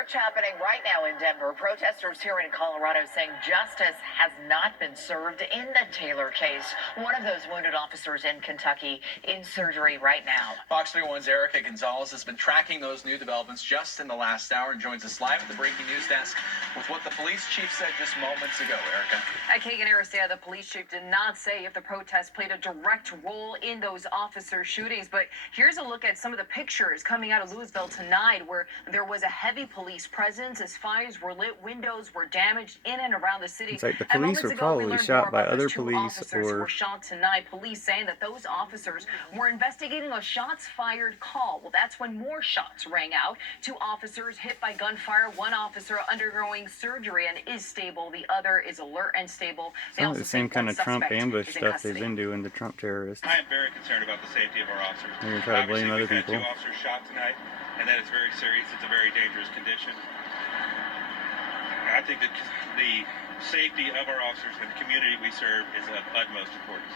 march happening right now in Denver. Protesters here in Colorado saying justice has not been served in the Taylor case. One of those wounded officers in Kentucky in surgery right now. Fox 31's Erica Gonzalez has been tracking those new developments just in the last hour and joins us live at the breaking news desk with what the police chief said just moments ago. Erica. At Kagan Aristea, the police chief did not say if the protest played a direct role in those officer shootings, but here's a look at some of the pictures coming out of Louisville tonight where there was a heavy police presence as fires were lit, windows were damaged in and around the city. It's like the police were probably shot by other police or... were shot tonight. Police saying that those officers were investigating a shots fired call. Well, that's when more shots rang out. 2 officers hit by gunfire. 1 officer undergoing surgery and is stable. The other is alert and stable. Some of the same kind of Trump ambush stuff they've been doing to Trump terrorists. I am very concerned about the safety of our officers. They're going to try to blame other people. We've had 2 officers shot tonight, and that is very serious. It's a very dangerous condition. I think that the safety of our officers and the community we serve is of utmost importance.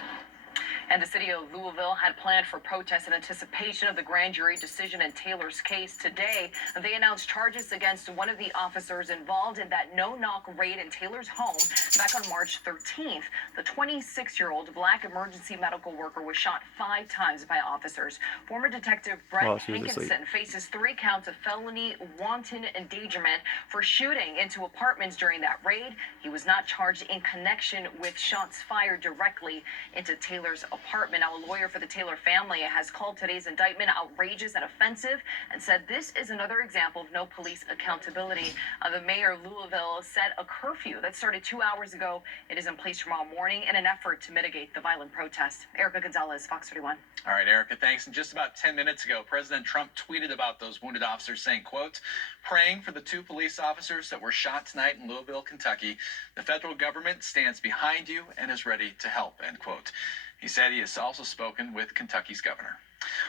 And the city of Louisville had planned for protests in anticipation of the grand jury decision in Taylor's case. Today, they announced charges against one of the officers involved in that no-knock raid in Taylor's home back on March 13th. The 26-year-old black emergency medical worker was shot 5 times by officers. Former Detective Brett Hankinson faces 3 counts of felony wanton endangerment for shooting into apartments during that raid. He was not charged in connection with shots fired directly into Taylor's apartment. Now, a lawyer for the Taylor family has called today's indictment outrageous and offensive and said this is another example of no police accountability. The mayor of Louisville set a curfew that started 2 hours ago. It is in place tomorrow morning in an effort to mitigate the violent protest. Erica Gonzalez, Fox 31. All right, Erica, thanks. And just about 10 minutes ago, President Trump tweeted about those wounded officers saying, quote, praying for the 2 police officers that were shot tonight in Louisville, Kentucky. The federal government stands behind you and is ready to help, end quote. He said he has also spoken with Kentucky's governor.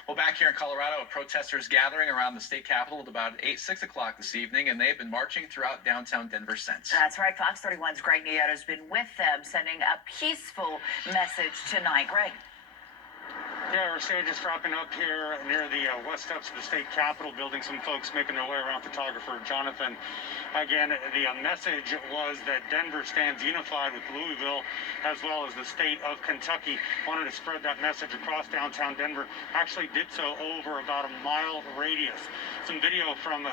Well, back here in Colorado, protesters gathering around the state capitol at about 6 o'clock this evening, and they've been marching throughout downtown Denver since. That's right. Fox 31's Greg Nieto has been with them, sending a peaceful message tonight. Greg. Yeah, our stage is dropping up here near the west steps of the state capitol building. Some folks making their way around. Photographer Jonathan. Again, the message was that Denver stands unified with Louisville as well as the state of Kentucky. Wanted to spread that message across downtown Denver. Actually did so over about a mile radius. Some video from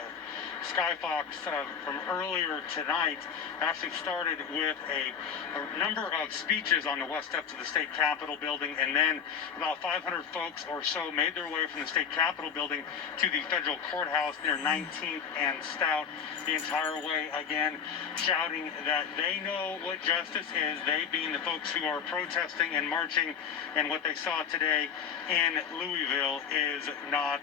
Skyfox from earlier tonight actually started with a number of speeches on the west steps of the state capitol building, and then about 500 folks or so made their way from the state capitol building to the federal courthouse near 19th and Stout, the entire way, again, shouting that they know what justice is, they being the folks who are protesting and marching, and what they saw today in Louisville is not